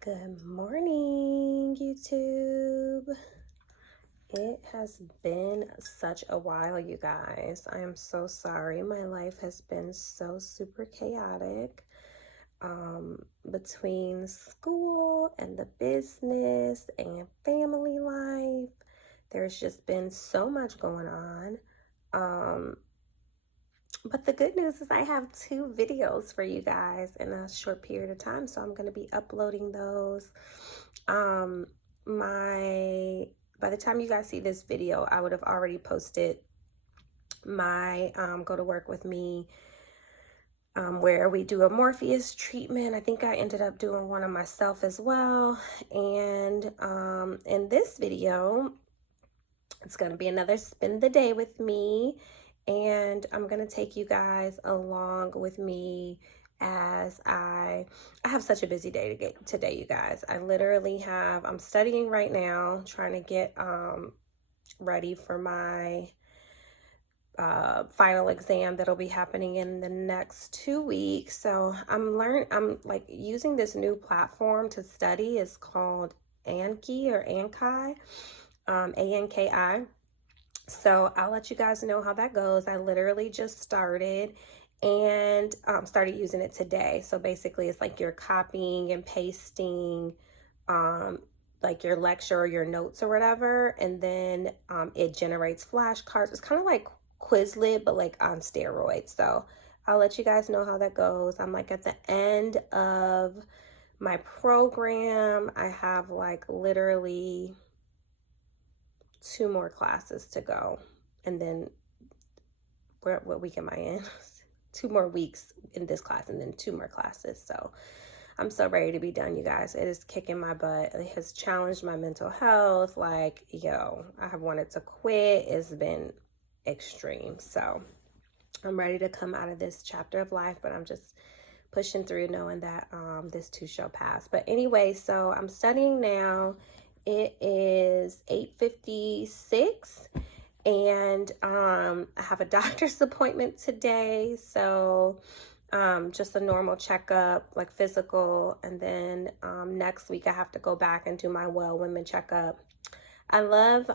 Good morning, YouTube. It has been such a while, you guys. I am so sorry. My life has been so super chaotic between school and the business and family life. There's just been so much going on. But the good news is I have 2 videos for you guys in a short period of time, so I'm going to be uploading those. Um, my by the time you guys see this video, I would have already posted my go to work with me where we do a Morpheus treatment. I think I ended up doing one on myself as well. And in this video, it's going to be another spend the day with me, and I'm going to take you guys along with me as I have such a busy day today, you guys. I'm studying right now, trying to get ready for my final exam that'll be happening in the next 2 weeks. So I'm like using this new platform to study. It's called Anki or Anki. ANKI. So I'll let you guys know how that goes. I literally just started and started using it today. So basically it's like you're copying and pasting like your lecture or your notes or whatever, and then it generates flashcards. It's kind of like Quizlet but like on steroids. So I'll let you guys know how that goes. I'm like at the end of my program. I have like literally 2 more classes to go, and then what week am I in? 2 more weeks in this class, and then 2 more classes. So I'm so ready to be done, you guys. It is kicking my butt. It has challenged my mental health. Like, yo, I have wanted to quit. It's been extreme. So I'm ready to come out of this chapter of life, but I'm just pushing through, knowing that this too shall pass. But anyway, so I'm studying now. It is 8:56, and I have a doctor's appointment today. So just a normal checkup, like physical, and then next week I have to go back and do my well women checkup. I love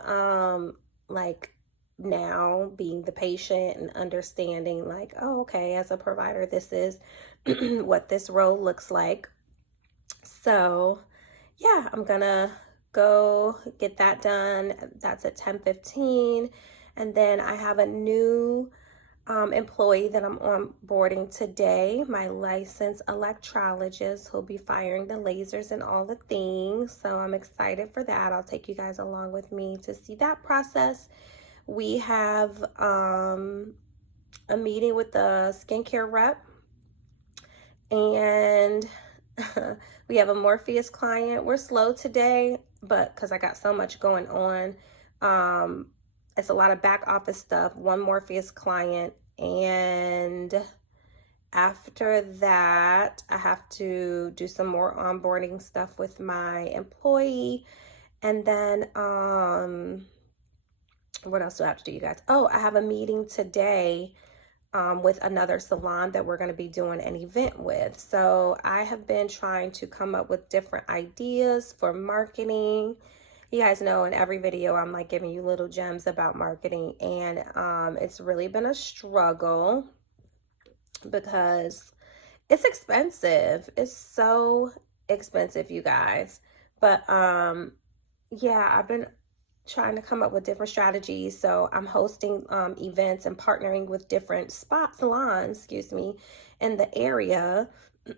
like now being the patient and understanding like, oh, okay, as a provider, this is what this role looks like. So yeah, I'm gonna go get that done. That's at 10:15. And then I have a new employee that I'm onboarding today, my licensed electrologist who'll be firing the lasers and all the things. So I'm excited for that. I'll take you guys along with me to see that process. We have a meeting with the skincare rep, and we have a Morpheus client. We're slow today, but because I got so much going on, it's a lot of back office stuff. One Morpheus client, and after that, I have to do some more onboarding stuff with my employee. And then, what else do I have to do, you guys? Oh, I have a meeting today with another salon that we're going to be doing an event with. So I have been trying to come up with different ideas for marketing. You guys know in every video I'm like giving you little gems about marketing, and it's really been a struggle because it's expensive. It's so expensive, you guys. But yeah, I've been trying to come up with different strategies. So I'm hosting events and partnering with different salons, in the area,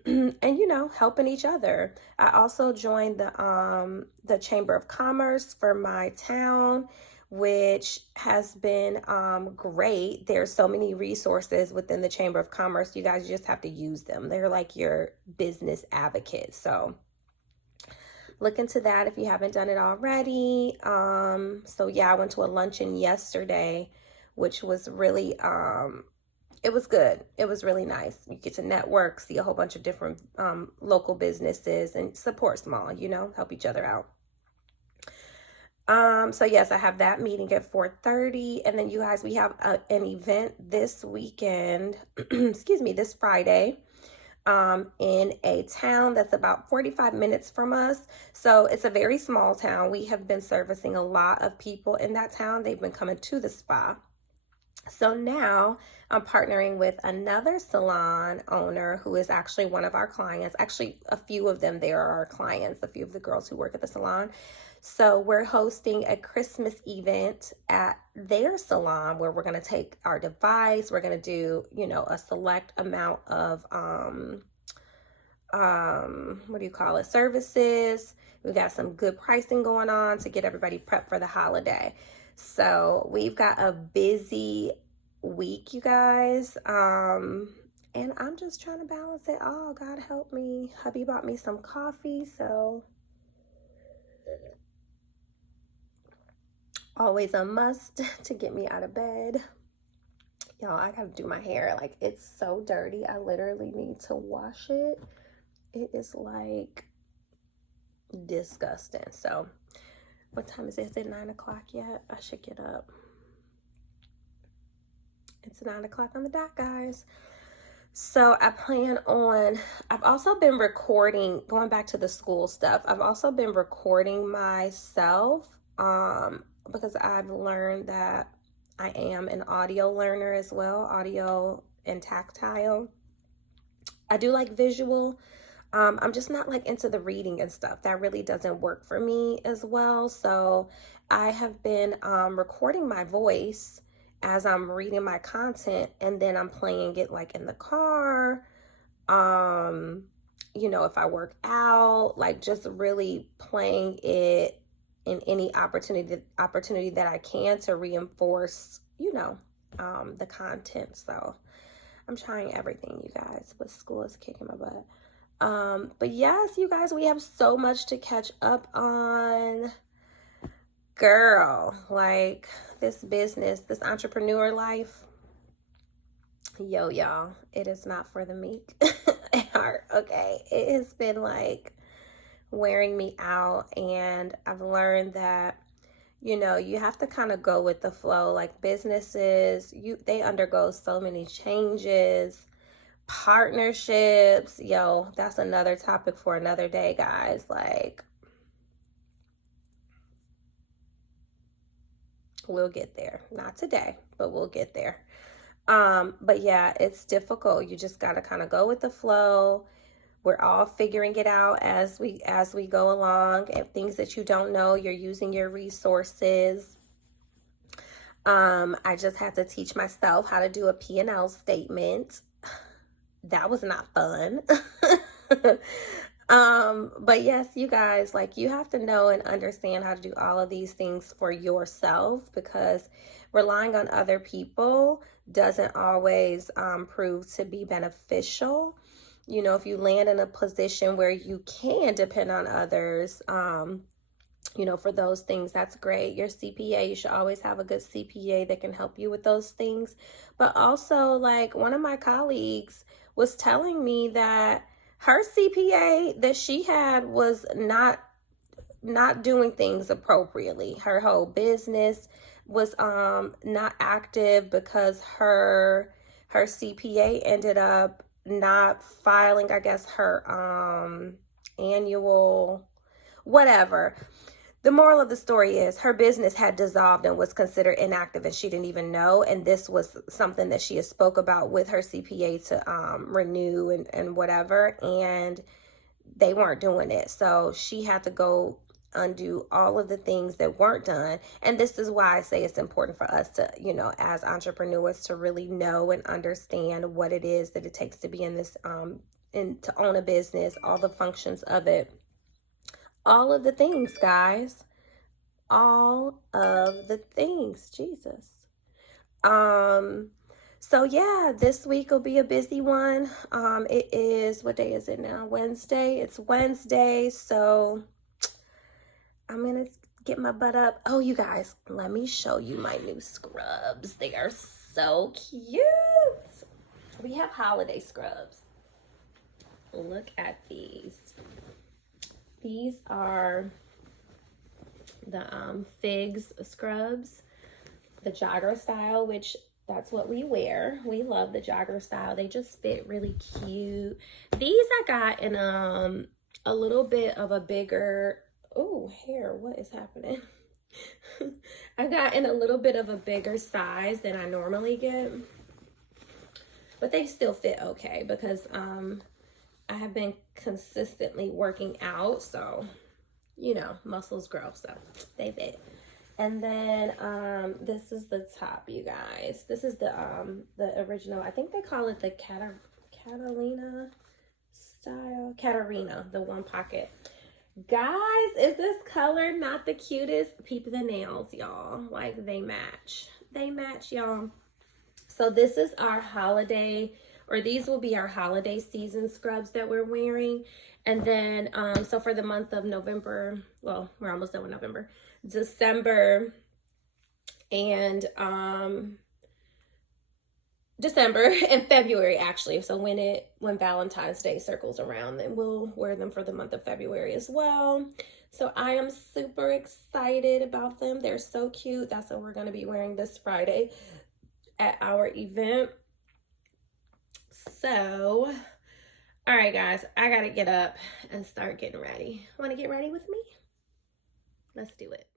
and helping each other. I also joined the Chamber of Commerce for my town, which has been great. There's so many resources within the Chamber of Commerce. You guys just have to use them. They're like your business advocates. So look into that if you haven't done it already. So yeah, I went to a luncheon yesterday, which was really it was good. It was really nice. You get to network, see a whole bunch of different local businesses, and support small, help each other out. So yes, I have that meeting at 4:30, and then you guys, we have an event this weekend, excuse me, this Friday. in a town that's about 45 minutes from us. So it's a very small town. We have been servicing a lot of people in that town. They've been coming to the spa. So now I'm partnering with another salon owner who is actually one of our clients. Actually, a few of them there are our clients, a few of the girls who work at the salon. So we're hosting a Christmas event at their salon where we're going to take our device. We're going to do, a select amount of, what do you call it? Services. We got some good pricing going on to get everybody prepped for the holiday. So we've got a busy week, you guys. And I'm just trying to balance it all. God help me. Hubby bought me some coffee, so always a must to get me out of bed. Y'all, I gotta do my hair. Like, it's so dirty. I literally need to wash it. It is like disgusting. So what time is it? Is it 9 o'clock yet? I should get up. It's 9 o'clock on the dot, guys. So I've also been recording, going back to the school stuff, I've also been recording myself because I've learned that I am an audio learner as well, audio and tactile. I do like visual. I'm just not like into the reading and stuff. That really doesn't work for me as well. So I have been recording my voice as I'm reading my content, and then I'm playing it like in the car, if I work out, like just really playing it in any opportunity that I can to reinforce, the content. So I'm trying everything, you guys, but school is kicking my butt. But yes, you guys, we have so much to catch up on. Girl, like this business, this entrepreneur life, y'all, it is not for the meek at heart, okay? It has been like wearing me out, and I've learned that, you have to kind of go with the flow. Like businesses, they undergo so many changes. Partnerships, that's another topic for another day, guys. Like, we'll get there. Not today, but we'll get there. But yeah, it's difficult. You just got to kind of go with the flow. We're all figuring it out as we go along. And things that you don't know, you're using your resources. I just had to teach myself how to do a P&L statement. That was not fun. But yes, you guys, like, you have to know and understand how to do all of these things for yourself, because relying on other people doesn't always prove to be beneficial. If you land in a position where you can depend on others, for those things, that's great. Your CPA, you should always have a good CPA that can help you with those things. But also, like, one of my colleagues was telling me that her CPA that she had was not doing things appropriately. Her whole business was not active because her CPA ended up not filing, I guess, her annual whatever. The moral of the story is her business had dissolved and was considered inactive, and she didn't even know. And this was something that she had spoke about with her CPA to renew and whatever. And they weren't doing it. So she had to go undo all of the things that weren't done. And this is why I say it's important for us to, as entrepreneurs, to really know and understand what it is that it takes to be in this, and to own a business, all the functions of it. All of the things, guys. All of the things. Jesus. So yeah, this week will be a busy one. It is, what day is it now? Wednesday. It's Wednesday. So I'm going to get my butt up. Oh, you guys, let me show you my new scrubs. They are so cute. We have holiday scrubs. Look at these. These are the Figs scrubs, the jogger style, which that's what we wear. We love the jogger style. They just fit really cute. These I got in a little bit of a bigger, oh, hair, what is happening? I got in a little bit of a bigger size than I normally get. But they still fit okay because I have been consistently working out, so you know, muscles grow, so they fit. And then this is the top, you guys. This is the original. I think they call it the Catalina style. Catarina, the one pocket. Guys, is this color not the cutest? Peep the nails, y'all. Like, they match. They match, y'all. So this is our holiday, or these will be our holiday season scrubs that we're wearing. And then, so for the month of November, well, we're almost done with November, December, and December and February, actually. So when Valentine's Day circles around, then we'll wear them for the month of February as well. So I am super excited about them. They're so cute. That's what we're going to be wearing this Friday at our event. So, all right, guys, I got to get up and start getting ready. Want to get ready with me? Let's do it.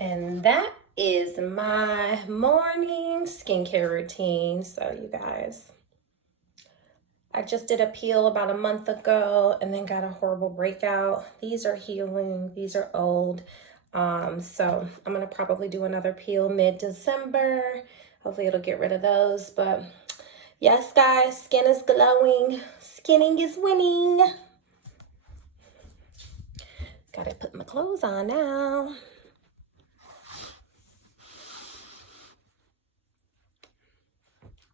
And that is my morning skincare routine. So you guys, I just did a peel about a month ago and then got a horrible breakout. These are healing, these are old. So I'm gonna probably do another peel mid-December. Hopefully it'll get rid of those. But yes, guys, skin is glowing. Skinning is winning. Gotta put my clothes on now.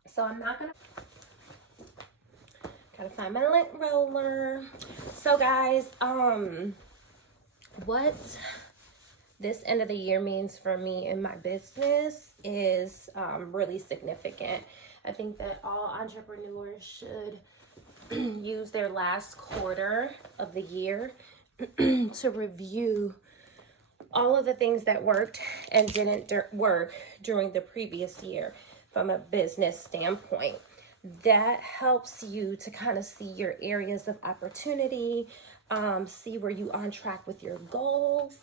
So I'm not gonna, gotta find my lint roller. So guys, what this end of the year means for me and my business is really significant. I think that all entrepreneurs should use their last quarter of the year to review all of the things that worked and didn't work during the previous year from a business standpoint. That helps you to kind of see your areas of opportunity, see where you on track with your goals.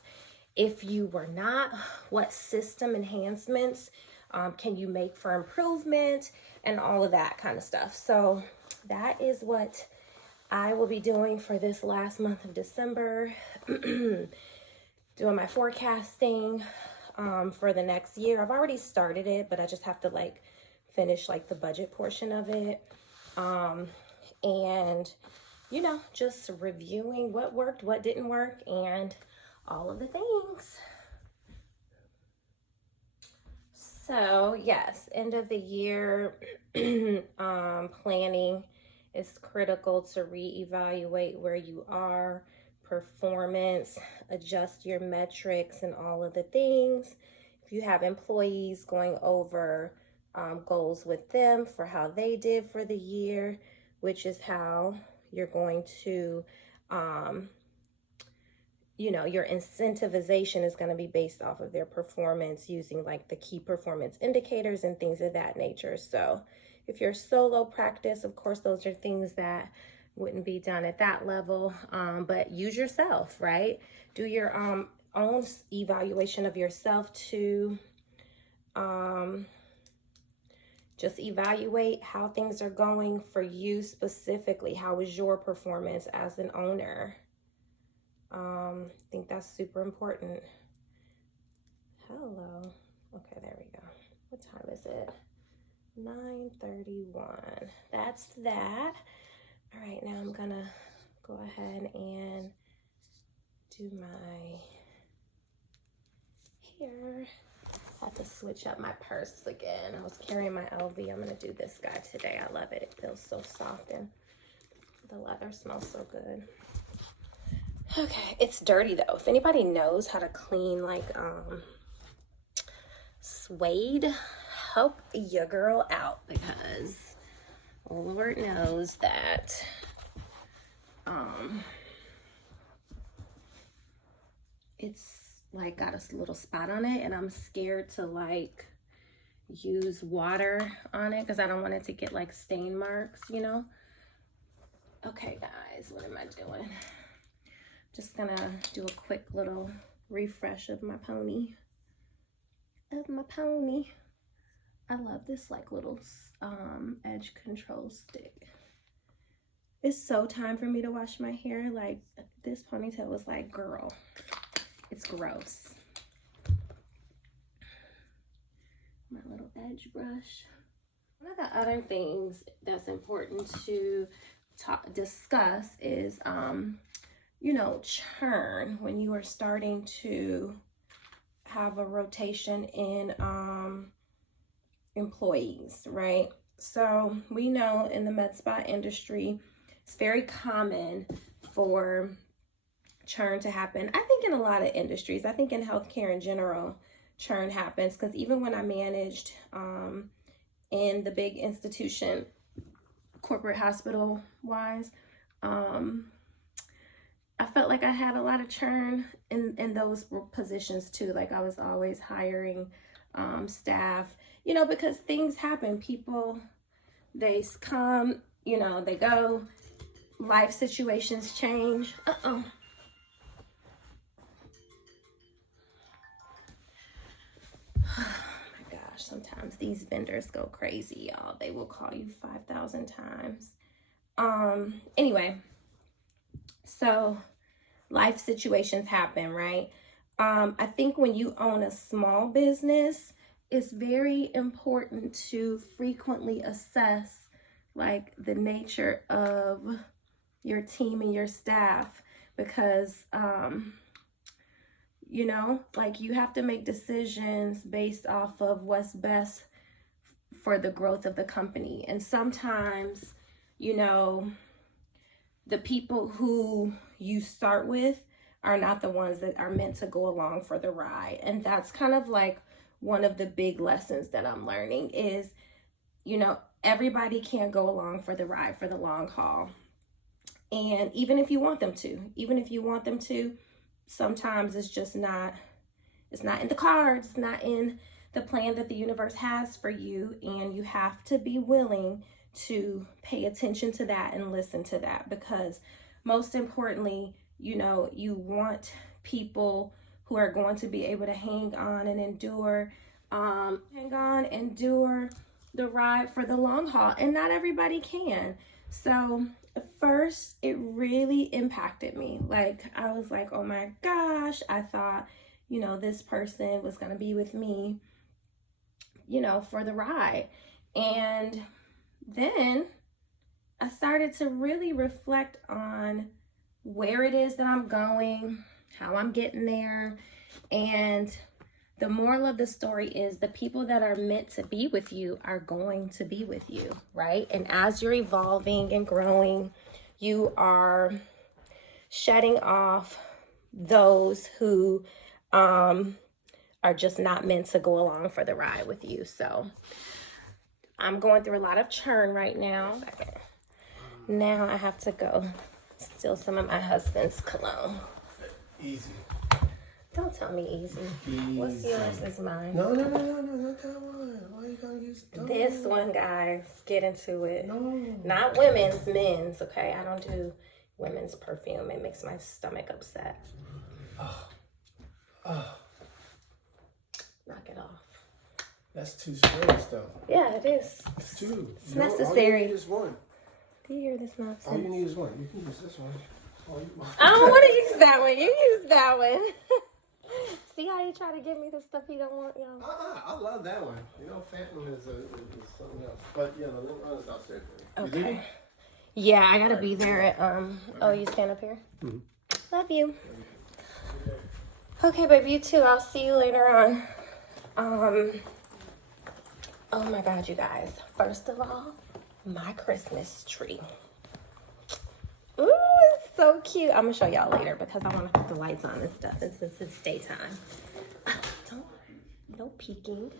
If you were not, what system enhancements can you make for improvement, and all of that kind of stuff. So that is what I will be doing for this last month of December, doing my forecasting for the next year. I've already started it, but I just have to like finish like the budget portion of it. And you know, just reviewing what worked, what didn't work, and all of the things. So yes, end of the year planning is critical to reevaluate where you are, performance, adjust your metrics and all of the things. If you have employees, going over goals with them for how they did for the year, which is how you're going to you know, your incentivization is going to be based off of their performance using like the key performance indicators and things of that nature. So if you're solo practice, of course, those are things that wouldn't be done at that level, but use yourself, right? Do your own evaluation of yourself to just evaluate how things are going for you specifically. How is your performance as an owner? I think that's super important. Hello. Okay, there we go. What time is it? 9:31. That's that. All right, now I'm gonna go ahead and do my hair. I have to switch up my purse again. I was carrying my LV. I'm gonna do this guy today. I love it. It feels so soft and the leather smells so good. Okay, it's dirty though. If anybody knows how to clean like suede, help your girl out, because Lord knows that it's like got a little spot on it, and I'm scared to like use water on it because I don't want it to get like stain marks, you know. Okay guys, what am I doing? Just gonna do a quick little refresh of my pony. I love this like little edge control stick. It's so time for me to wash my hair. Like this ponytail was like, girl, it's gross. My little edge brush. One of the other things that's important to discuss is you know, churn when you are starting to have a rotation in employees, right? So we know in the med spa industry, it's very common for churn to happen. I think in a lot of industries, I think in healthcare in general, churn happens, because even when I managed in the big institution, corporate hospital wise, I felt like I had a lot of churn in those positions too. Like I was always hiring staff, you know, because things happen. People, they come, you know, they go, life situations change. Oh my gosh, sometimes these vendors go crazy, y'all. They will call you 5,000 times. Anyway, so life situations happen, right? I think when you own a small business, it's very important to frequently assess like the nature of your team and your staff, because you know, like you have to make decisions based off of what's best for the growth of the company. And sometimes, you know, the people who you start with are not the ones that are meant to go along for the ride. And that's kind of like one of the big lessons that I'm learning is, you know, everybody can't go along for the ride for the long haul. And even if you want them to, sometimes it's just not, it's not in the cards, it's not in the plan that the universe has for you. And you have to be willing to pay attention to that and listen to that, because most importantly, you know, you want people who are going to be able to hang on and endure the ride for the long haul, and not everybody can. So first, it really impacted me. Like, I was like, oh my gosh, I thought, you know, this person was going to be with me, you know, for the ride. And then I started to really reflect on where it is that I'm going, how I'm getting there. And the moral of the story is the people that are meant to be with you are going to be with you, right? And as you're evolving and growing, you are shedding off those who are just not meant to go along for the ride with you. So I'm going through a lot of churn right now. Now I have to go steal some of my husband's cologne. Easy. Don't tell me easy. What's yours is mine. No, not that one. Why you gotta use this one, guys? Get into it. No. Not women's, men's, okay? I don't do women's perfume. It makes my stomach upset. Knock it off. That's 2 sprays, though. Yeah, it is. It's 2. It's necessary. All you need is 1. Do you hear this nonsense? All you need is 1. You can use this one. I don't want to use that one. You use that one. See how you try to give me the stuff you don't want, y'all? I love that one. You know, Phantom is something else. But, yeah, the little one is upstairs. Okay. Yeah, I got to be there at, oh, you stand up here? Mm-hmm. Love you. Okay, babe, you too. I'll see you later on. Oh my God, you guys. First of all, my Christmas tree. Ooh, it's so cute. I'm gonna show y'all later because I want to put the lights on and stuff since it's daytime. No peeking.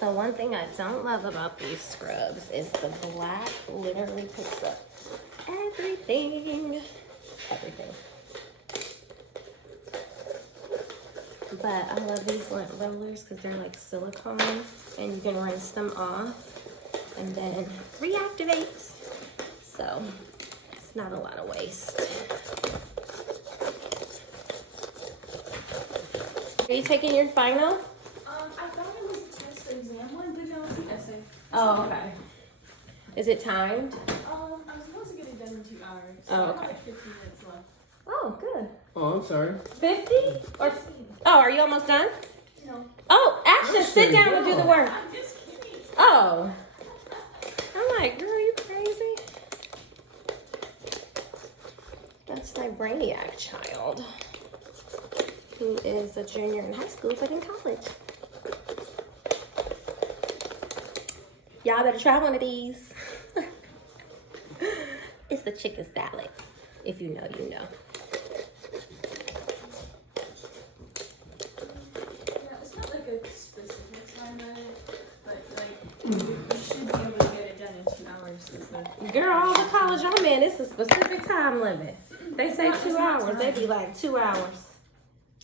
So one thing I don't love about these scrubs is the black literally picks up everything. But I love these lint rollers because they're like silicone and you can rinse them off and then reactivate. So it's not a lot of waste. Are you taking your final? I thought it was a test exam one, but no, it's an essay. Oh, okay. Is it timed? I'm supposed to get it done in 2 hours. Oh, So I have okay. like 15 minutes left. Oh, good. Oh, I'm sorry. 50? Or oh, are you almost done? No. Oh, action! Sit down and do the work. I'm just kidding. Oh, I'm like, girl, you crazy? That's my brainiac child, who is a junior in high school but in college. Y'all better try one of these. It's the chicken salad. If you know, you know. Yeah, it's not like a specific time limit, but like you should be able to get it done in 2 hours. Girl, all the college I'm in, it's a specific time limit. They say 2 hours. They be like 2 hours.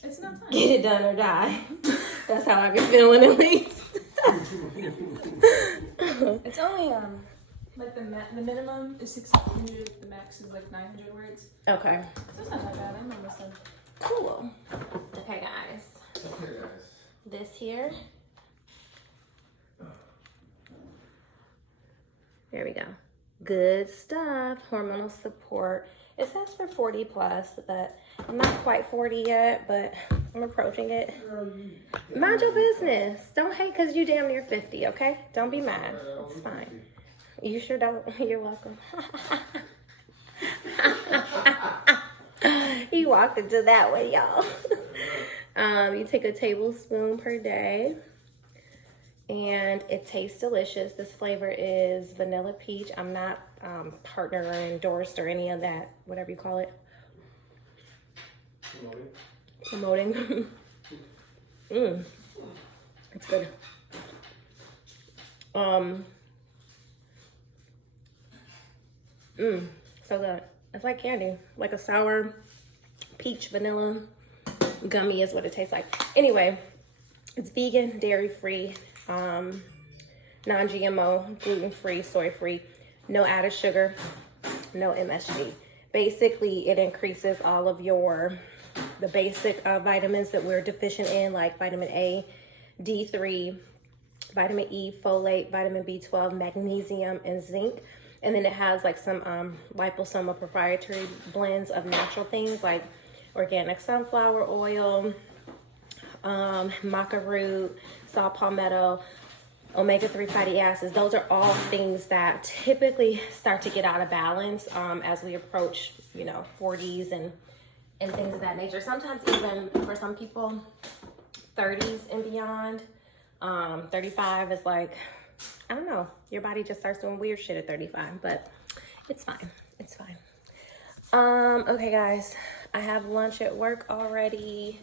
It's not time. Get it done or die. That's how I be feeling at least. It's only like the minimum is 600, the max is like 900 words. Okay. So it's not that bad. I'm almost done. Cool. Okay, guys. Okay, guys. This here. There we go. Good stuff. Hormonal support. It says for 40 plus, but I'm not quite 40 yet, but I'm approaching it. Mind your business. Don't hate because you damn near 50, okay? Don't be mad. It's fine. You sure don't. You're welcome. He walked into that one, y'all. You take a tablespoon per day. And it tastes delicious. This flavor is vanilla peach. I'm not partner or endorsed or any of that, whatever you call it. Promoting. It's good. So good. It's like candy, like a sour peach vanilla gummy is what it tastes like. Anyway, it's vegan, dairy free, non-GMO, gluten-free, soy-free, no added sugar, no MSG. Basically, it increases all of the basic vitamins that we're deficient in, like vitamin A, D3, vitamin E, folate, vitamin B12, magnesium, and zinc. And then it has like some liposomal proprietary blends of natural things like organic sunflower oil, maca root, saw palmetto, omega-3 fatty acids. Those are all things that typically start to get out of balance as we approach, 40s and things of that nature. Sometimes even for some people, 30s and beyond. 35 is like, I don't know, your body just starts doing weird shit at 35, but it's fine. It's fine. Okay, guys, I have lunch at work already,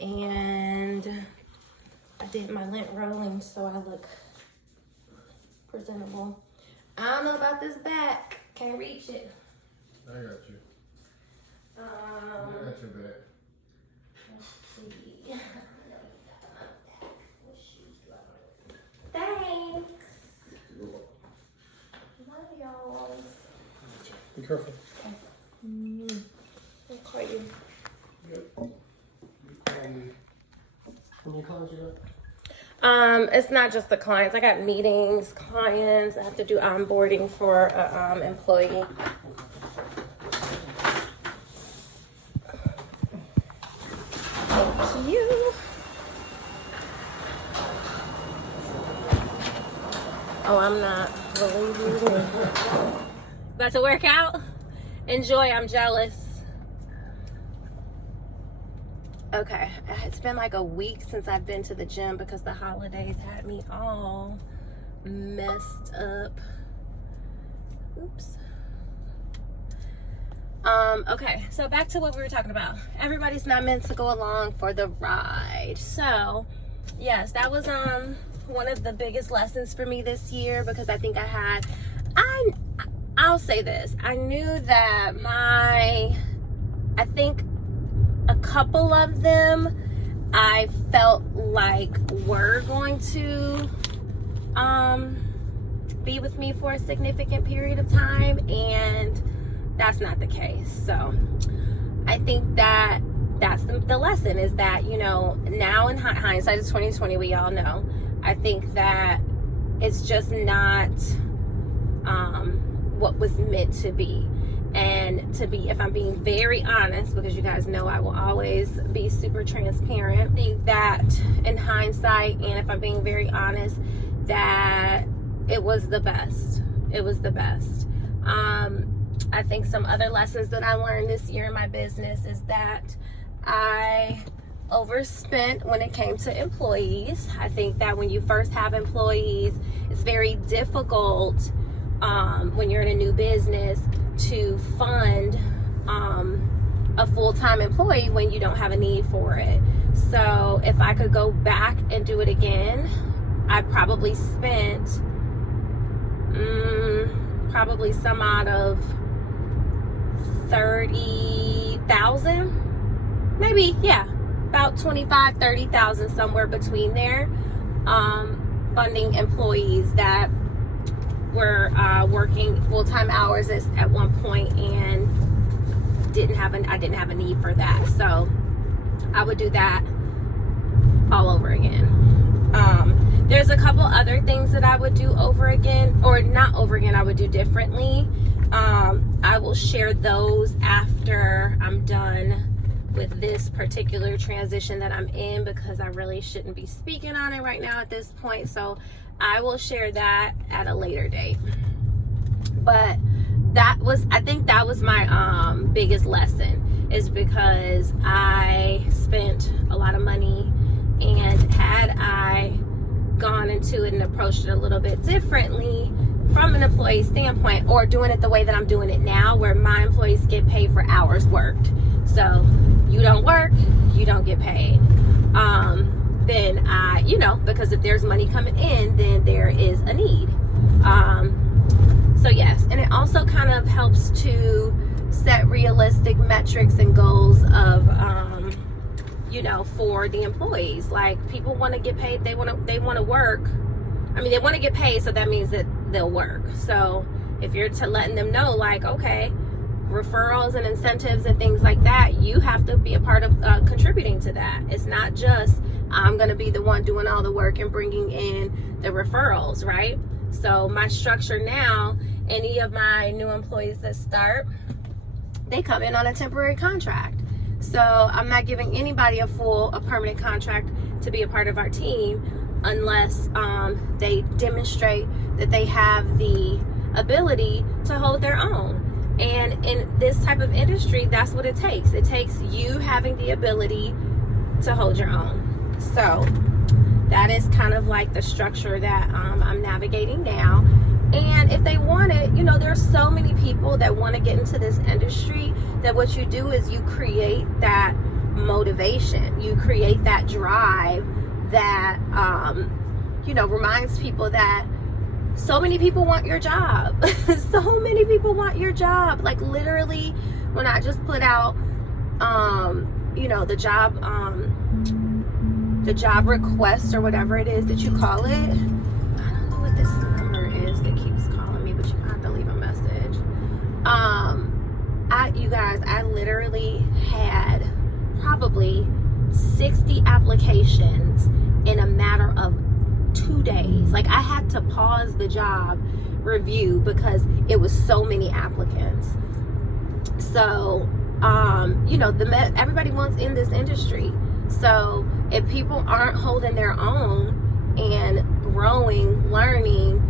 and I did my lint rolling so I look presentable. I don't know about this back. Can't reach it. I got you. I got your back. Let's see. Thanks. Love y'all. Be careful. Okay. I'll call you. Yep. How many calls you got? It's not just the clients. I got meetings, clients. I have to do onboarding for an employee. Thank you. Oh, I'm not. Believe you. About to work out? Enjoy. I'm jealous. Okay, it's been like a week since I've been to the gym because the holidays had me all messed up. Oops. Okay, so back to what we were talking about. Everybody's not meant to go along for the ride. So, yes, that was one of the biggest lessons for me this year because I think I'll say this. I knew that I think a couple of them I felt like were going to be with me for a significant period of time, and that's not the case. So I think that that's the lesson is that, now in hindsight, it's 2020, we all know. I think that it's just not what was meant to be. And if I'm being very honest, because you guys know I will always be super transparent, I think that in hindsight, and if I'm being very honest, that it was the best. It was the best. I think some other lessons that I learned this year in my business is that I overspent when it came to employees. I think that when you first have employees, it's very difficult when you're in a new business to fund a full-time employee when you don't have a need for it. So if I could go back and do it again, I probably spent probably some out of 30,000, maybe, yeah, about 25, 30,000, somewhere between there, funding employees that were working full-time hours at one point and I didn't have a need for that. So I would do that all over again. There's a couple other things that I would do over again, or not over again, I would do differently. I will share those after I'm done with this particular transition that I'm in, because I really shouldn't be speaking on it right now at this point. So I will share that at a later date. But I think that was my biggest lesson, is because I spent a lot of money, and had I gone into it and approached it a little bit differently from an employee standpoint, or doing it the way that I'm doing it now, where my employees get paid for hours worked. So you don't work, you don't get paid. Then because if there's money coming in, then there is a need. So yes, and it also kind of helps to set realistic metrics and goals of, for the employees. Like, people want to get paid, they want to work. I mean, they want to get paid, so that means that they'll work. So if you're letting them know, like, okay, referrals and incentives and things like that, you have to be a part of contributing to that. It's not just I'm going to be the one doing all the work and bringing in the referrals, right? So my structure now, any of my new employees that start, they come in on a temporary contract. So I'm not giving anybody a permanent contract to be a part of our team unless they demonstrate that they have the ability to hold their own. And in this type of industry, that's what it takes. It takes you having the ability to hold your own. So that is kind of like the structure that I'm navigating now. And if they want it, you know, there's so many people that want to get into this industry that what you do is you create that motivation, you create that drive that, you know, reminds people that so many people want your job. So many people want your job. Like literally, when I just put out, you know, the job request or whatever it is that you call it. I don't know what this number is that keeps calling me, but you have to leave a message. You guys, I literally had probably 60 applications in a matter of 2 days. Like I had to pause the job review because it was so many applicants. So you know, everybody wants in this industry. So if people aren't holding their own and growing, learning,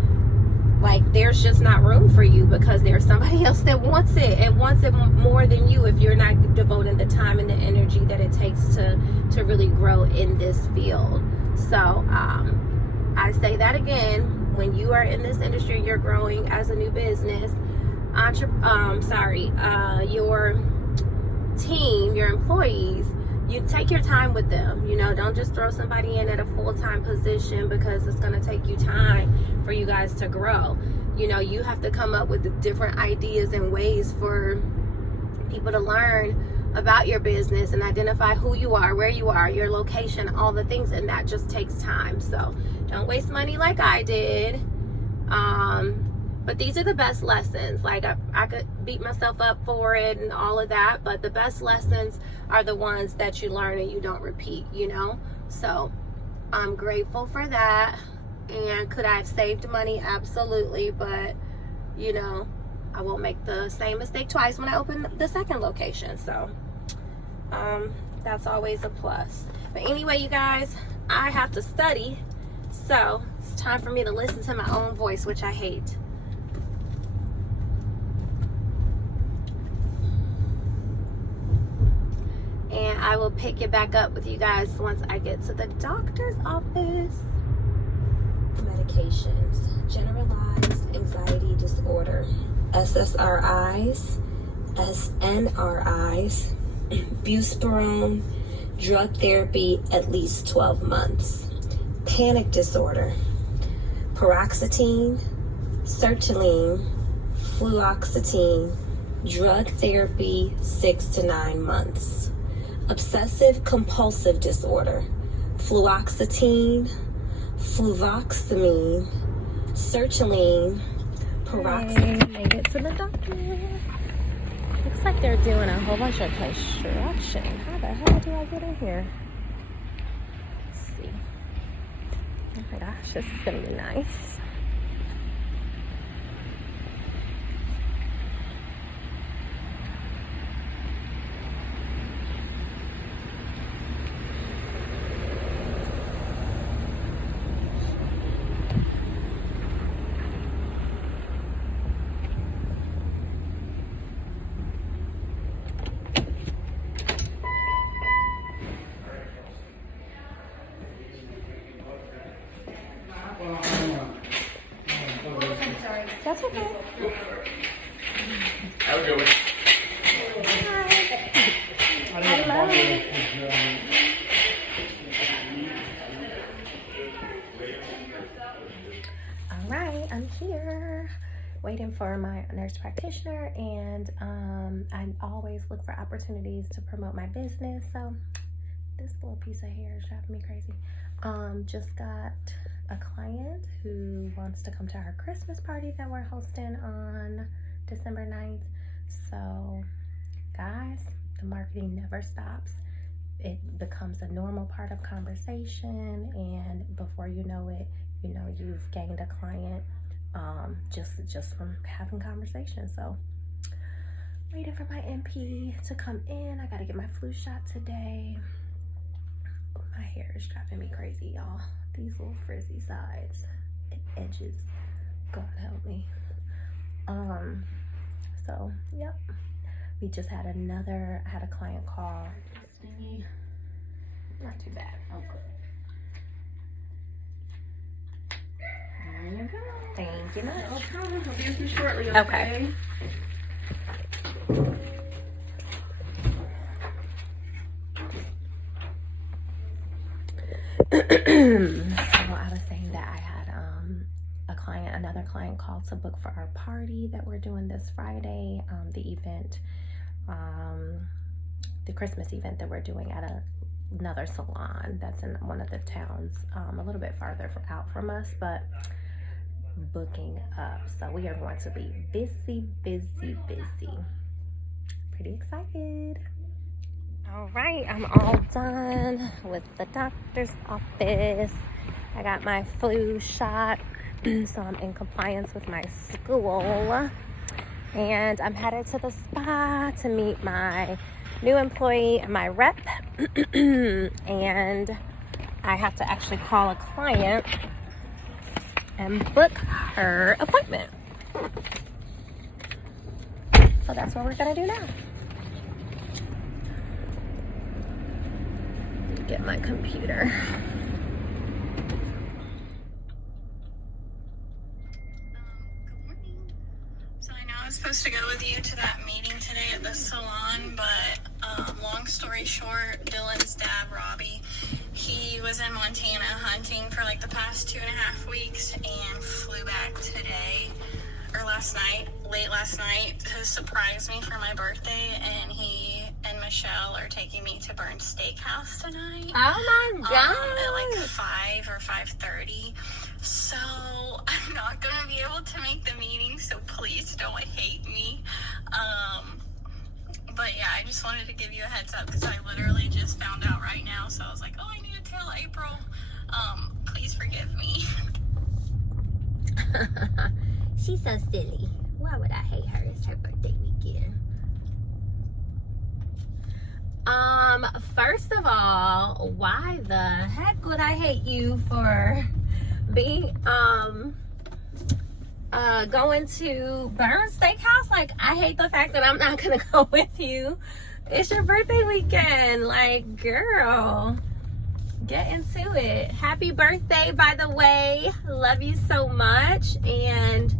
like there's just not room for you because there's somebody else that wants it and wants it more than you if you're not devoting the time and the energy that it takes to really grow in this field. So I say that again, when you are in this industry, you're growing as a new business, your team, your employees, you take your time with them. You know, don't just throw somebody in at a full-time position because it's going to take you time for you guys to grow. You know, you have to come up with different ideas and ways for people to learn about your business and identify who you are, where you are, your location, all the things, and that just takes time. So don't waste money like I did. But these are the best lessons. Like I could beat myself up for it and all of that, but the best lessons are the ones that you learn and you don't repeat, you know? So I'm grateful for that. And could I have saved money? Absolutely. But, you know, I won't make the same mistake twice when I open the second location. So that's always a plus. But anyway, you guys, I have to study. So it's time for me to listen to my own voice, which I hate. And I will pick it back up with you guys once I get to the doctor's office. Medications: generalized anxiety disorder, SSRIs, SNRIs, buspirone, drug therapy at least 12 months. Panic disorder: paroxetine, sertraline, fluoxetine, drug therapy 6 to 9 months. Obsessive compulsive disorder: fluoxetine, fluvoxamine, sertraline, paroxetine. Made it to the doctor. Looks like they're doing a whole bunch of construction. How the hell do I get in here? Let's see. Oh my gosh, this is gonna be nice. That's okay. Have a good one. Hello. All right, I'm here waiting for my nurse practitioner, and I always look for opportunities to promote my business. So this little piece of hair is driving me crazy. Just got a client who wants to come to our Christmas party that we're hosting on December 9th. So guys, the marketing never stops. It becomes a normal part of conversation, and before you know it, you know, you've gained a client just from having conversations. So waiting for my NP to come in. I gotta get my flu shot today. Oh, my hair is driving me crazy, y'all. These little frizzy sides and edges, God help me. So yep, we just had I had a client call. Not too bad. Oh, good. There you go. Thank you much. No problem. I'll be with you shortly. Okay. So I was saying that I had another client called to book for our party that we're doing this Friday. The event, the Christmas event that we're doing at another salon that's in one of the towns, a little bit farther out from us, but booking up. So we are going to be busy. Pretty excited. All right, I'm all done with the doctor's office. I got my flu shot, so I'm in compliance with my school. And I'm headed to the spa to meet my new employee and my rep. And I have to actually call a client and book her appointment. So that's what we're gonna do now. Get my computer. Good morning. So I know I was supposed to go with you to that meeting today at the salon, but long story short, Dylan's dad, Robbie, he was in Montana hunting for like the past 2.5 weeks and flew back today, or late last night, to surprise me for my birthday, and he and Michelle are taking me to Burns Steakhouse tonight. Oh my God. At like 5 or 5:30. So I'm not gonna be able to make the meeting, so please don't hate me. But yeah, I just wanted to give you a heads up because I literally just found out right now, so I was like, oh, I need to tell April. Please forgive me. She's so silly. Why would I hate her? It's her birthday weekend. First of all, why the heck would I hate you for being going to Burns Steakhouse? Like, I hate the fact that I'm not gonna go with you. It's your birthday weekend. Like, girl, get into it. Happy birthday, by the way. Love you so much, and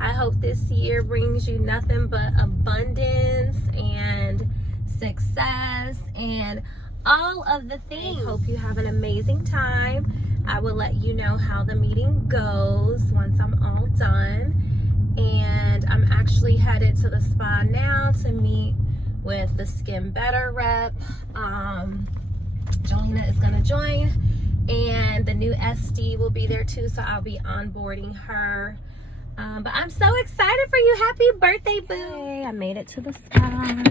I hope this year brings you nothing but abundance and success and all of the things. I hope you have an amazing time. I will let you know how the meeting goes once I'm all done. And I'm actually headed to the spa now to meet with the Skin Better rep. Jolena is gonna join, and the new SD will be there too, so I'll be onboarding her. But I'm so excited for you. Happy birthday, boo. I made it to the spa.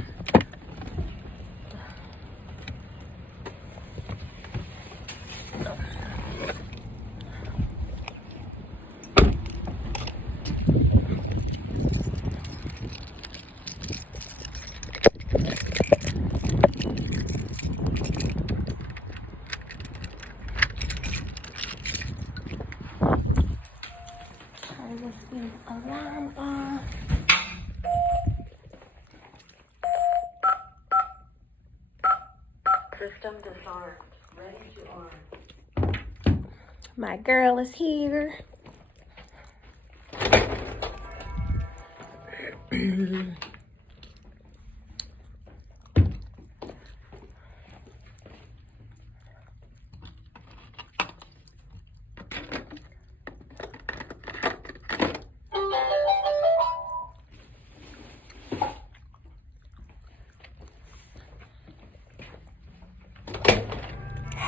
Turn this new alarm off. System disarmed. Ready to arm. My girl is here.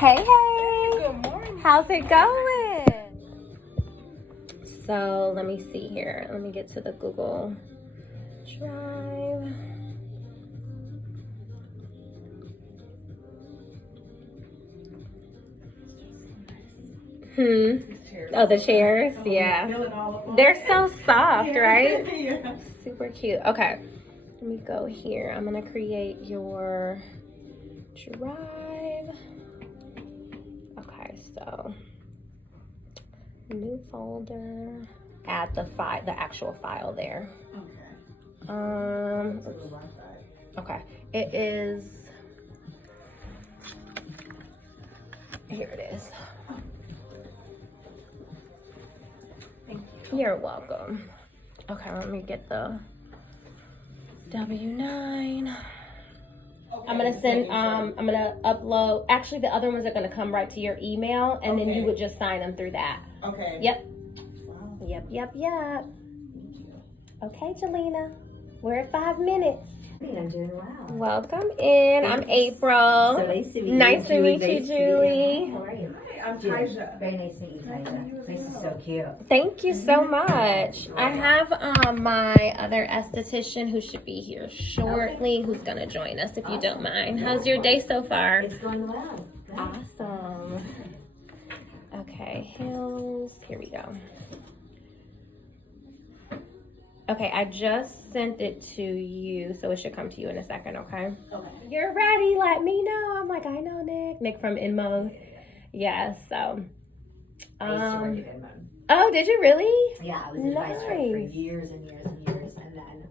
Hey, hey. Good morning. How's it going? So let me see here. Let me get to the Google Drive. It's chairs. Oh, the chairs? Yeah. Feel it all up on They're it. so soft, right? Yeah. Super cute. Okay. Let me go here. I'm going to create your drive. Okay, so new folder. Add the file, the actual file there. Okay. Okay. It is. Here it is. Thank you. You're welcome. Okay, let me get the W9. I'm gonna send. I'm gonna upload. Actually, the other ones are gonna come right to your email, and then you Okay. would just sign them through that. Okay. Yep. Wow. Yep. Thank you. Okay, Jelena. We're at 5 minutes. I'm doing well. Welcome in. I'm April. So nice to meet you. Nice to Julie, meet you, nice to meet Julie. How are you? Hi, I'm Julie. Taisha. Very nice to meet you, Taisha. This is so cute. Thank you so much. I have my other esthetician who should be here shortly, who's gonna join us if you don't mind. How's your day so far? It's going well. Good. Awesome. Okay, Hills. Here we go. Okay, I just sent it to you, so it should come to you in a second, okay? Okay. You're ready, let me know. I'm like, I know Nick. Nick from InMode. Yeah, so. I used to work at Inman. Oh, did you really? Yeah, I was an advisor for Nice. years and years and years. And then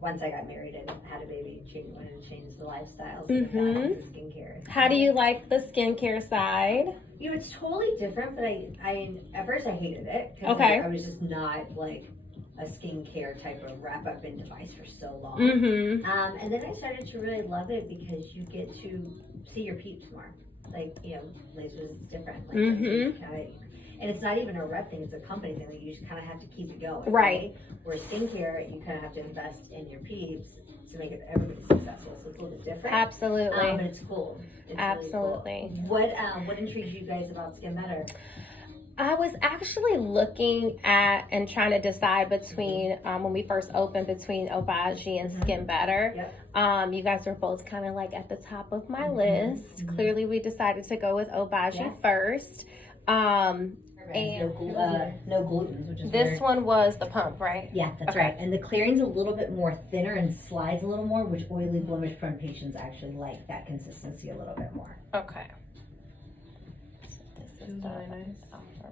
once I got married and had a baby, wanted to change the lifestyles and the skincare. How do you like the skincare side? You know, it's totally different, but I at first I hated it. 'Cause Okay. I was just not like a skincare type of wrap up in device for so long. And then I started to really love it because you get to see your peeps more. Like, you know, lasers, it's different. Like, and it's not even a rep thing, it's a company thing. Like, you just kind of have to keep it going. Right. Where skincare, you kind of have to invest in your peeps to make it everybody successful. So it's a little bit different. Absolutely. But it's cool. It's Absolutely. Really cool. What intrigues you guys about Skin Better? I was actually looking at and trying to decide between when we first opened between Obagi and Skin Better. Yep. You guys were both kind of like at the top of my list. Clearly, we decided to go with Obagi first. And no gluten, which is this weird. one was the pump, right? Yeah, that's Okay. right. And the clearing's a little bit more thinner and slides a little more, which oily, blemish prone patients actually like that consistency a little bit more. Okay. So this is the Really nice.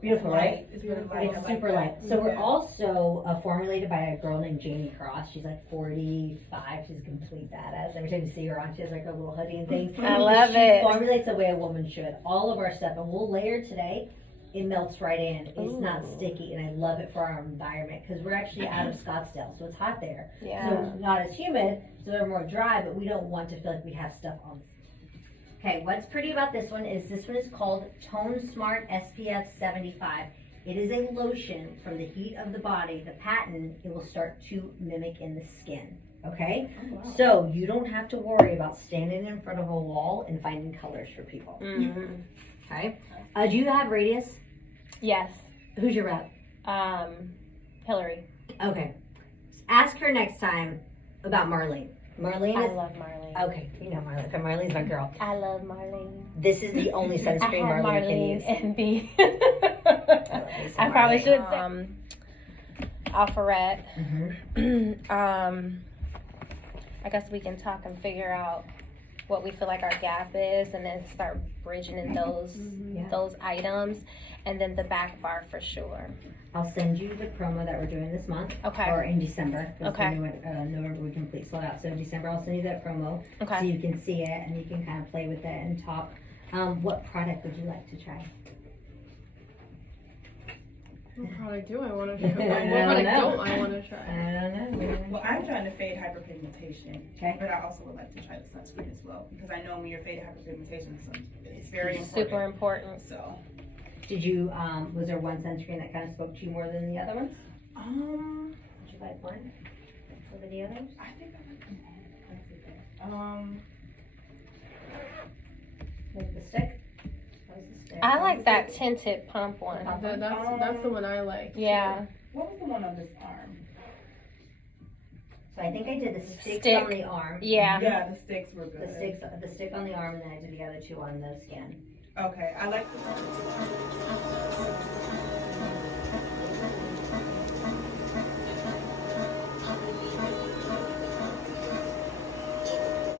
Beautiful, right? It's really light. It's I like super that. light. So we're Yeah. also formulated by a girl named Jamie Cross. She's like 45. She's a complete badass. Every time you see her on, she has like a little hoodie and things. I love she it. formulates the way a woman should. All of our stuff, and we'll layer today. It melts right in. It's not sticky, and I love it for our environment because we're actually out of Scottsdale, so it's hot there. Yeah. So not as humid, so they're more dry, but we don't want to feel like we have stuff on. Okay, what's pretty about this one is called Tone Smart SPF 75. It is a lotion from the heat of the body. The patent, it will start to mimic in the skin. Okay? Oh, wow. So you don't have to worry about standing in front of a wall and finding colors for people. Okay? Do you have Radius? Yes. Who's your rep? Hillary. Okay. Ask her next time about Marlene. Marlene I is. love Marlene. Okay, you know Marlene. Okay, Marlene's my girl. I love Marlene. This is the only I sunscreen have Marlene can use. and B. some I probably Marlene. should say Alpharette. Mhm. I guess we can talk and figure out what we feel like our gap is, and then start bridging in those items, and then the back bar for sure. I'll send you the promo that we're doing this month. Okay. Or in December. Because Okay. November we complete sold out. So in December I'll send you that promo. Okay. So you can see it and you can kind of play with it and talk. What product would you like to try? What product do I want to try? I What don't product know. don't I want to try? I don't know. Well, I'm trying to fade hyperpigmentation, Okay. but I also would like to try the sunscreen as well because I know when you're fading hyperpigmentation, it's very important. Super important. So, Did you, was there one sunscreen that kind of spoke to you more than the other ones? Did you like one over the others? I think I like them all. Let's see. Like the stick? What was the stick? I like that tinted pump one. That's the one I like. Yeah. What was the one on this arm? So I think I did the sticks Stick. on the arm. Yeah. Yeah, the sticks were The good. stick on the arm, and then I did the other two on the skin. Okay, I like the